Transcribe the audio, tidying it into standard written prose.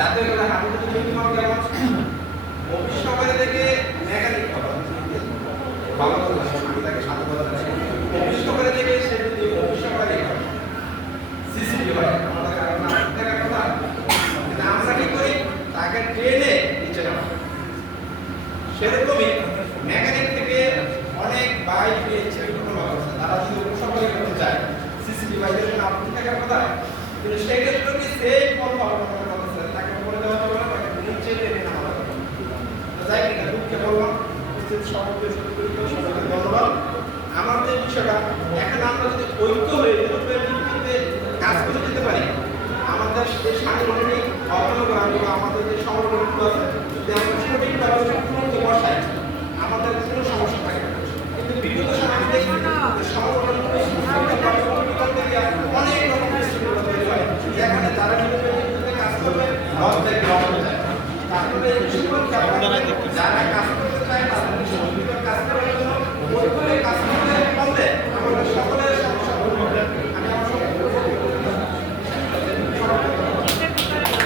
জাতীয় করে হাঁটুতে যদি তোমার কেমন অফিস সহকারী থেকে মেকানিক হবে ভালো কথা আমি তাকে সাথে কথা অফিস সহকারী থেকে সে যদি অফিস সহকারী হয় সিসিটিভি হয় আমাদের কারণ দেখার কথা কিন্তু আমরা কি করি তাকে ট্রেনে নিচে নামা সেরকমই মেকানিক থেকে অনেক বাইক পেয়েছে তারা যদি অফিস সহকারী করতে চায় সিসিটিভি বাইকের জন্য আপনি থাকার কথা কিন্তু সেই ক্ষেত্রে কি সেই ফল পাওয়ার কথা তাকে বলে দেওয়া হবে না নিচে টেনে নামা হবে তো যাই কিনা দুঃখে বললাম উপস্থিত সকলকে সবাইকে ধন্যবাদ আমার যে বিষয়টা এখন আমরা যদি ঐক্য হয়ে ইউরোপের ভিত্তিতে কাজ করে যেতে পারি আমাদের যে সাংগঠনিক অর্গানগুলো আমাদের যে সংগঠনগুলো আছে যদি আমরা সঠিকভাবে বসাই আমাদের কোনো সমস্যা থাকে না কিন্তু বিগত সময় দেখি সংগঠনগুলো অনেক রকম বিশৃঙ্খলা তৈরি হয় যেখানে যারা ইউরোপের কাজ করবে তারপরে যারা কাজ করতে চায় তাদের